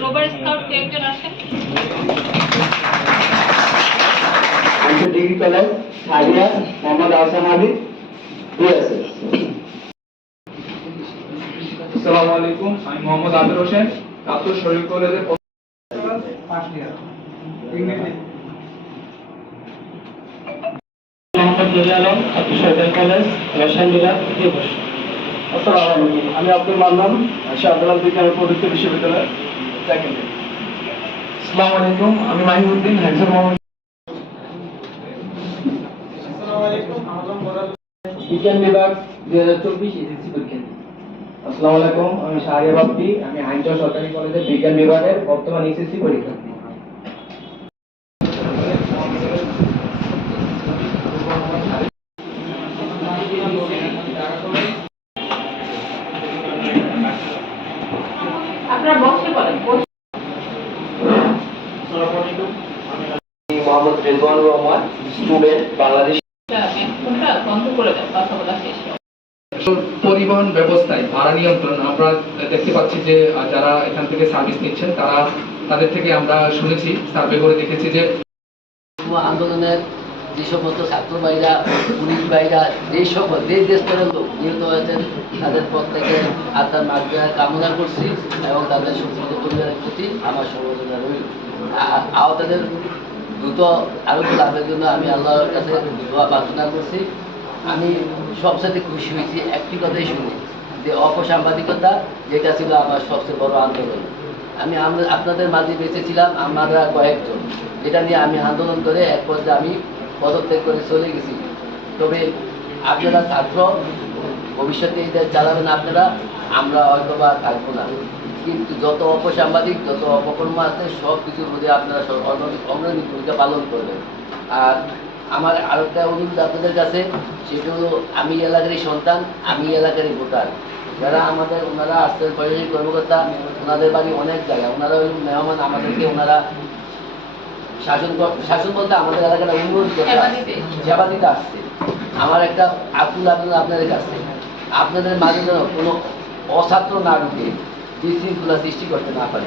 রোবার scout কে একজন আসেন ডিগ্রি কলেজ সাদিয়া মোহাম্মদ আহসান আলী আসসালামু আলাইকুম আমি মোহাম্মদ আবির হোসেন ছাত্র শরীফ কলেজের আলম আসসালামু আলাইকুম। আমি আব্দুল মান্নান শাহজালাল বিজ্ঞান প্রযুক্তি বিশ্ববিদ্যালয় সেকেন্ড আসসালামু আলাইকুম। আমি মাহিউদ্দিন মোহাম্মদ বিজ্ঞান বিভাগ দুই হাজার চব্বিশ এসএসসি পরীক্ষা। আসসালামু আলাইকুম। আমি শাহরিয়া বাপ্পি। আমি আইনজ সরকারি কলেজের বিজ্ঞান বিভাগের বর্তমান এসএসসি পরীক্ষার্থী আপনারা বসে বলেন বসে মোহাম্মদ রেজওয়ান রহমান স্টুডেন্ট বাংলাদেশ। পরিবহন ব্যবস্থায় ভাড়া নিয়ন্ত্রণ আমরা দেখতে পাচ্ছি যে যারা এখান থেকে সার্ভিস নিচ্ছেন তারা তাদের থেকে আমরা শুনেছি সার্ভে করে দেখেছি যে আন্দোলনের যে সমস্ত ছাত্র ভাইরা পুলিশ ভাইরা যেই সকল যে দেশের লোক নিহত হয়েছেন তাদের প্রত্যেকে আত্মার মার্গা কামনা করছি এবং তাদের সমস্ত পরিবারের প্রতি আমার সমবেদনা রইল আ- আহতদের দ্রুত আরোগ্য লাভের জন্য আমি আল্লাহর কাছে দোয়া প্রার্থনা করছি। আমি সবচেয়ে খুশি হয়েছি, একটি কথাই শুনি, যে অপসাংবাদিকতা, যেটা ছিল আমার সবচেয়ে বড় আন্দোলন। আমি আপনাদের মাঝে বেঁচেছিলাম, আমরা কয়েকজন। যেটা নিয়ে আমি আন্দোলন করে এক পর্যায়ে আমি পদত্যাগ করে চলে গেছি। তবে আপনারা ছাত্র, ভবিষ্যতে এটা চালাবেন আপনারা। আমরা হয়তো বা থাকব না। কিন্তু যত অপসাংবাদিক যত অপকর্ম আছে সব কিছুর মধ্যে আপনারা অগ্রণী ভূমিকা পালন করবেন। আর আমার আরেকটা অনুরোধ আপনাদের কাছে সেটা হলো আমি এলাকারই সন্তান আমি এলাকারই ভোটার। যারা আমাদের ওনারা আসছেন প্রশাসনিক কর্মকর্তা ওনাদের বাড়ি অনেক জায়গায়। ওনারা ওই মেহমান আমাদেরকে ওনারা শাসন শাসন বলতে আমাদের এলাকাটা করতে সেবা আসছে। দিতে। সেবা দিতে আসছে। আমার একটা আকুল আবেদন আপনাদের কাছে। আপনাদের মাঝে যেন কোনো অছাত্র না ঢুকে বিশৃঙ্খলা সৃষ্টি করতে না পারে।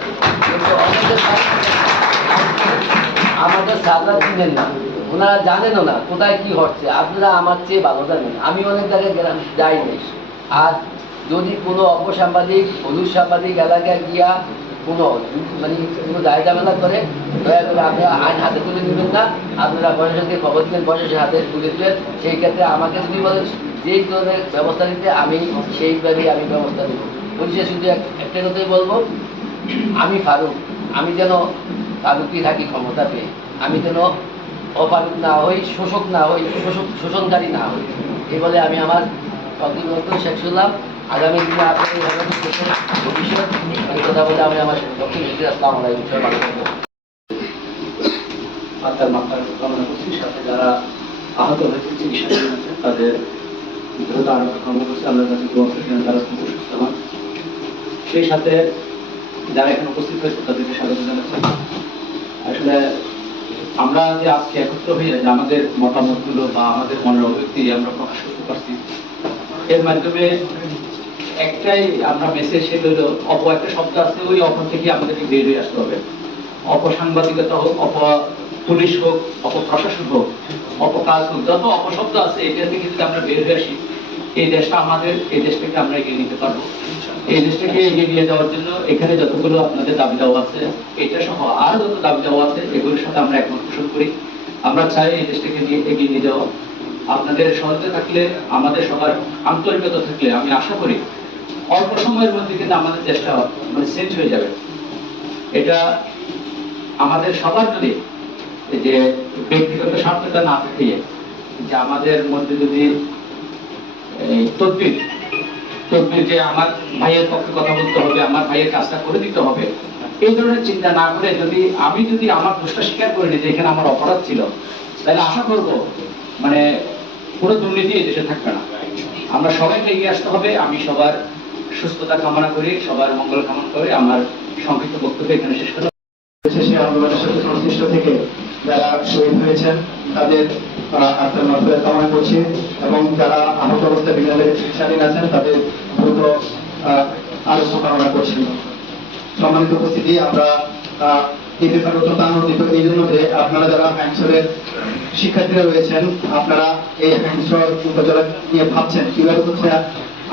আমাদের সাররা চিনেন না। ওনারা জানেনও না কোথায় কি হচ্ছে আপনারা আমার চেয়ে ভালো জানেন। আমি অনেক জায়গায় গেলাম যাই নাই আর যদি কোনো অপসাংবাদিক হলুদ সাংবাদিক এলাকায় গিয়া কোনো মানে কোনো দায় ঝামেলা করে, দয়া করে আপনারা আইন হাতে তুলে নেবেন না। আপনারা প্রশাসনকে খবর দিবেন প্রশাসনের হাতে তুলে দিবেন সেই ক্ষেত্রে আমাকে যদি বলেন যেই ধরনের ব্যবস্থা নিতে আমি সেইভাবেই আমি ব্যবস্থা নেব। পরিশেষে শুধু একটা কথাই বলব। আমি ফারুক, আমি যেন ফারুকই থাকি ক্ষমতা পেয়ে। আমি যেন অফারুক না হই, শোষক না হই, শোষক, শোষণকারী না হই। এই বলে আমি আমার বক্তব্য শেষ করলাম আগামী দিনে দেশের ভবিষ্যৎ কথা বলে আমি আমার বক্তব্য দিতে আসলাম আলাইকুম সবাই ভালো থাকবেন। আত্মার মাত্রার কামনা করছি, সাথে যারা আহত হয়েছে, চিকিৎসা তাদের দ্রুত আরোগ্য কামনা করছি। আল্লাহর কাছে দোয়া করছি তারা দ্রুত সুস্থ হন। সেই সাথে যারা এখানে উপস্থিত হয়েছে, তাদেরকে স্বাগত জানাচ্ছি। আসলে আমরা যে আজকে একত্র হয়ে, যে আমাদের মতামতগুলো বা আমাদের মনের অভিব্যক্তি আমরা প্রকাশ করতে পারছি, এর মাধ্যমে একটাই আমরা মেসেজ সেটা হলো অপ একটা শব্দ আছে, ওই অপ থেকে আমাদেরকে বের হয়ে আসতে হবে। অপসাংবাদিকতা হোক অপ পুলিশ হোক, অপপ্রশাসন হোক, অপকাজ হোক, যত অপশব্দ আছে এটা থেকে যদি আমরা বের হয়ে আসি, এই দেশটা আমাদের, এই দেশটাকে আমরা এগিয়ে নিতে পারব। এই দেশটাকে এগিয়ে নিয়ে যাওয়ার জন্য এখানে যতগুলো আপনাদের দাবি দেওয়া আছে, এটা সহ আরও যত দাবি দেওয়া আছে, এগুলোর সাথে আমরা একমত পোষণ করি। আমরা চাই এই দেশটাকে নিয়ে এগিয়ে নিয়ে যাওয়া। আপনাদের সহজে থাকলে, আমাদের সবার আন্তরিকতা থাকলে, আমি আশা করি অল্প সময়ের মধ্যে কিন্তু আমাদের দেশটা মানে চেঞ্জ হয়ে যাবে। এটা আমাদের সবার যদি যে ব্যক্তিগত স্বার্থটা না থাকে যে আমাদের মধ্যে যদি তদবির তদবির যে আমার ভাইয়ের পক্ষে কথা বলতে হবে, আমার ভাইয়ের কাজটা করে দিতে হবে, এই ধরনের চিন্তা না করে যদি আমি যদি আমার দোষটা স্বীকার করে নিই যে এখানে আমার অপরাধ ছিল, তাহলে আশা করব মানে পুরো দুর্নীতি এই দেশে থাকবে না। আমরা সবাইকে এগিয়ে আসতে হবে, আমি সবার সুস্থতা কামনা করি, সবার মঙ্গল কামনা করে, আমার সংক্ষিপ্ত বক্তব্য এখানে শেষ করলাম। শেষে আন্দোলনের সাথে সংশ্লিষ্ট থেকে যারা শহীদ হয়েছেন, তাদের আত্মার মাধ্যমে কামনা করছি এবং যারা আহত অবস্থায় বিদ্যালয়ে চিকিৎসাধীন আছেন, তাদের দ্রুত আরোগ্য কামনা করছি। সম্মানিত উপস্থিতি, আমরা আপনারা যারা হ্যাংসরের শিক্ষার্থীরা রয়েছেন, আপনারা এই হ্যাংসর উপজেলা নিয়ে ভাবছেন, কীভাবে হচ্ছে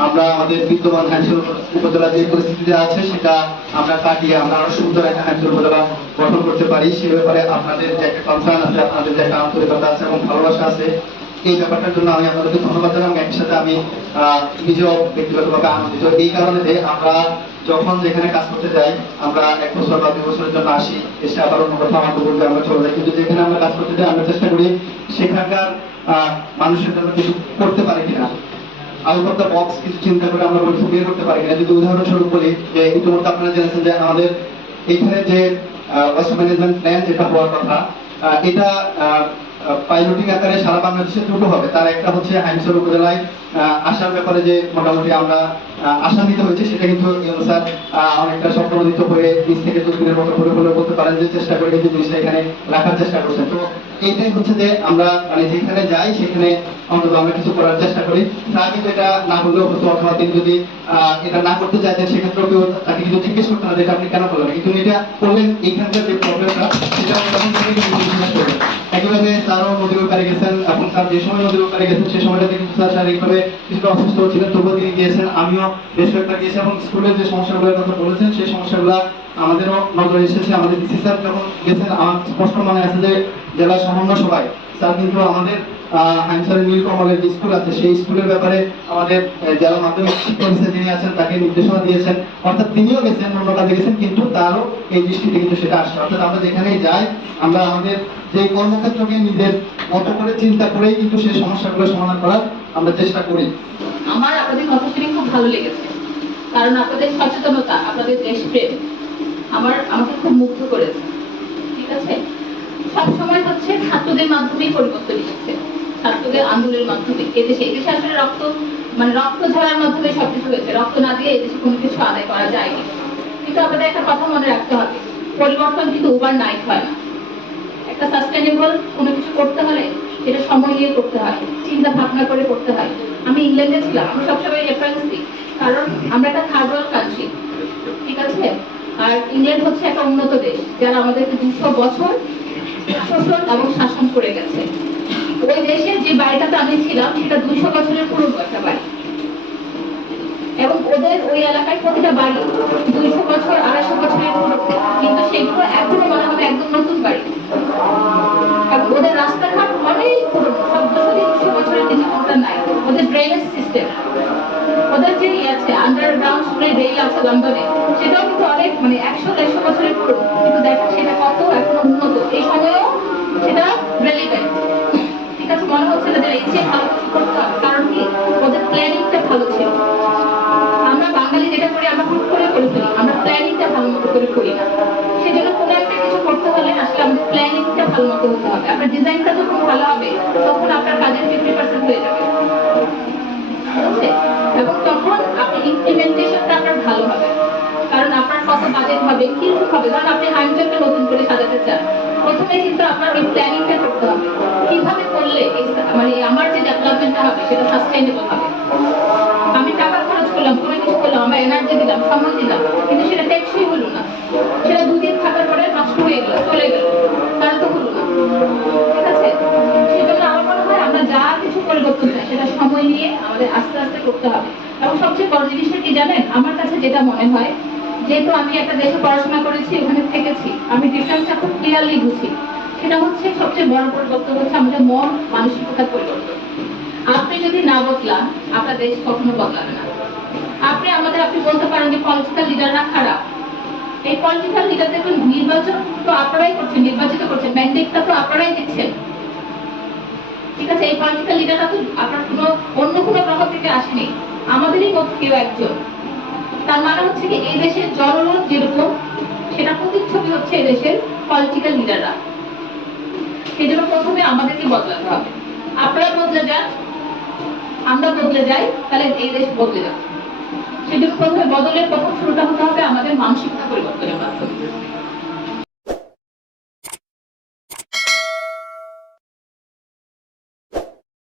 আমরা আমাদের বিদ্যমান হ্যাংসর উপজেলা যে পরিস্থিতিতে আছে, সেটা আমরা কাটিয়ে আমরা আরও সুন্দর একটা হ্যাংসর উপজেলা গঠন করতে পারি। সে ব্যাপারে আপনাদের যে একটা কনসার্ন আছে, আপনাদের যে একটা আন্তরিকতা আছে এবং ভালোবাসা আছে, এই ব্যাপারটার জন্য আমি আপনাদেরকে ধন্যবাদ জানাই একই সাথে আমি নিজেও ব্যক্তিগতভাবে আনন্দিত। এই কারণে যে আমরা যখন যেখানে কাজ করতে যাই, আমরা এক বছর বা দুই বছরের জন্য আসি, এসে আবার অন্য কোথাও আমাদের বলতে আমরা চলে যাই। কিন্তু যেখানে আমরা কাজ করতে যাই, আমরা চেষ্টা করি সেখানকার মানুষের জন্য কিছু করতে পারি কিনা। আউট বক্স কিছু চিন্তা করে আমরা বের করতে পারি না যদি উদাহরণস্বরূপ বলি যে ইতিমধ্যে আপনারা জেনেছেন যে আমাদের এখানে যে ওয়েস্ট ম্যানেজমেন্ট প্ল্যান যেটা হওয়ার কথা এটা পাইলটিং আকারে সারা বাংলাদেশে দুটো হবে। তার একটা হচ্ছে হাইমসর উপজেলায় আসার ব্যাপারে যে মোটামুটি আমরা আশান্বিত হয়েছে, সেটা কিন্তু স্যার অনেকটা স্বপ্নদিত হয়ে নিজ থেকে তসবিরের মতো করে হলেও বলতে পারেন, যে চেষ্টা করে কিন্তু জিনিসটা এখানে রাখার চেষ্টা করছেন। তো এইটাই হচ্ছে যে আমরা মানে যেখানে যাই, সেখানে অন্তত আমরা কিছু করার চেষ্টা করি। স্যার কিন্তু এটা না হলেও হতো, অথবা তিনি যদি এটা না করতে চাইতেন, সেক্ষেত্রেও কেউ তাকে কিন্তু জিজ্ঞেস করতে না এটা আপনি কেন করলেন। কিন্তু এটা করলেন, এইখানকার যে প্রবলেমটা সেটা তখন থেকে কিন্তু একইভাবে স্যারও নদীর ব্যাপারে গেছেন স্যার, যে সময় নদীর ওপারে গেছেন সেই সময়টা তিনি শারীরিকভাবে কিছুটা অসুস্থ ছিলেন, তবুও তিনি গিয়েছেন। আমিও বেশ কয়েকবার গিয়েছি এবং স্কুলের যে সমস্যাগুলোর কথা বলেছেন, সেই সমস্যাগুলো আমাদেরও নজরে এসেছে। আমাদের ডিসি স্যার যখন গেছেন, আমার স্পষ্ট মনে আছে যে জেলা সমন্বয় সভায় স্যার কিন্তু আমাদের আনসারের নীলকমলের যে স্কুল আছে, সেই স্কুলের ব্যাপারে আমাদের মাধ্যমিক শিক্ষক হিসেবে আছেন, তাকে নির্দেশনা দিয়েছেন। অর্থাৎ তিনিও গেছেন অন্য কাজে গেছেন কিন্তু তারও এই দৃষ্টিতে কিন্তু সেটা আসে অর্থাৎ আমরা যেখানেই যাই, আমরা আমাদের যে কর্মক্ষেত্রকে নিজের মতো করে চিন্তা করেই কিন্তু সেই সমস্যাগুলো সমাধান করার আমরা চেষ্টা করি। আমার আপনাদের কথা শুনে খুব ভালো লেগেছে। কারণ আপনাদের সচেতনতা, আপনাদের দেশপ্রেম আমার, আমাকে খুব মুগ্ধ করেছে ঠিক আছে সব সময় হচ্ছে ছাত্রদের মাধ্যমেই পরিবর্তন এসেছে। ছাত্রদের আন্দোলনের মাধ্যমে। এদেশে এদেশে আসলে রক্ত মানে রক্ত ঝরার মাধ্যমে সবকিছু হয়েছে। রক্ত না দিয়ে এদেশে কোনো কিছু আদায় করা যায়নি। কিন্তু আপনাদের একটা কথা মনে রাখতে হবে। পরিবর্তন কিন্তু ওভার নাইট হয় না। একটা সাস্টেনেবল কোনো কিছু করতে হলে সেটা সময় নিয়ে করতে হয়। চিন্তা ভাবনা করে করতে হয়। আমি ইংল্যান্ডে ছিলাম। আমি সবসময় রেফারেন্স দিই। কারণ আমরা একটা থার্ড ওয়ার্ল্ড কান্ট্রি ঠিক আছে? আর ইংল্যান্ড হচ্ছে একটা উন্নত দেশ। যারা আমাদেরকে দুশো বছর এবং শাসন করে গেছে। ওই দেশের যে বাড়িটাতে আমি ছিলাম, সেটা দুইশো বছরের পুরনো একটা বাড়ি। এবং ওদের ওই এলাকায় প্রতিটা বাড়ি দুইশো বছর, আড়াইশো বছরের কিন্তু সেগুলো এখনও মনে হবে একদম নতুন বাড়ি। ওদের রাস্তাঘাট অনেক পুরনো চোদ্দশো তিনশো বছরের কিন্তু কোনটা নাই। ওদের ড্রেনেজ সিস্টেম ওদের যে আছে আন্ডারগ্রাউন্ড রেল আছে লন্ডনে, সেটাও কিন্তু অনেক মানে একশো দেড়শো বছরের পুরনো। কিন্তু প্ল্যানিংটা ভালো মতো করে করি না। সেজন্য কোনো একটা কিছু করতে হলে আসলে আমাদের প্ল্যানিংটা ভালো মতো হতে হবে। আপনার ডিজাইনটা যখন ভালো হবে, তখন আপনার কাজের ফিফটি পার্সেন্ট হয়ে যাবে। এবং তখন আপনি ইমপ্লিমেন্টেশনটা আপনার ভালো হবে। কারণ আপনার কত বাজেট হবে কীরকম হবে? কারণ আপনি হাইমজনকে নতুন করে সাজাতে চান। প্রথমে কিন্তু আপনার ওই প্ল্যানিংটা করতে হবে। কীভাবে করলে মানে আমার যে ডেভেলপমেন্টটা হবে, সেটা সাস্টেইনেবল হবে? আমি টাকা খরচ করলাম, কোনো কিছু করলাম, আমরা এনার্জি দিলাম, সময় দিলাম। নিয়ে আমাদের আস্তে আস্তে করতে হবে। এবং সবচেয়ে বড় জিনিসটা কি জানেন? আমার কাছে যেটা মনে হয়, যেহেতু আমি একটা দেশে পড়াশোনা করেছি, ওখানে থেকেছি, আমি ডিফারেন্সটা খুব ক্লিয়ারলি বুঝি। সেটা হচ্ছে সবচেয়ে বড় পরিবর্তন হচ্ছে আমাদের মন, মানসিকতার পরিবর্তন। আপনি যদি না বদলান, আপনার দেশ কখনো বদলাবে না। আপনি আমাদের, আপনি বলতে পারেন যে পলিটিক্যাল লিডাররা খারাপ। এই পলিটিক্যাল লিডারদের নির্বাচন তো আপনারাই করছেন, নির্বাচিত করছেন ম্যান্ডেটটা তো আপনারাই দিচ্ছেন। ঠিক আছে, এই পলিটিক্যাল লিডাররা তো আপনার কোনো, অন্য কোনো গ্রহ থেকে আসেনি। আমাদেরই মধ্যে কেউ একজন। তার মানে হচ্ছে কি, এই দেশের জনগণ যেরকম, সেটা প্রতিচ্ছবি হচ্ছে এই দেশের পলিটিক্যাল লিডাররা সেই জন্য প্রথমে আমাদেরকে বদলাতে হবে। আপনারা বদলে যান, আমরা বদলে যাই, তাহলে এই দেশ বদলে যাবে। সেই জন্য প্রথমে বদলের প্রথম শুরুটা হতে হবে আমাদের মানসিকতা পরিবর্তনের মাধ্যমে।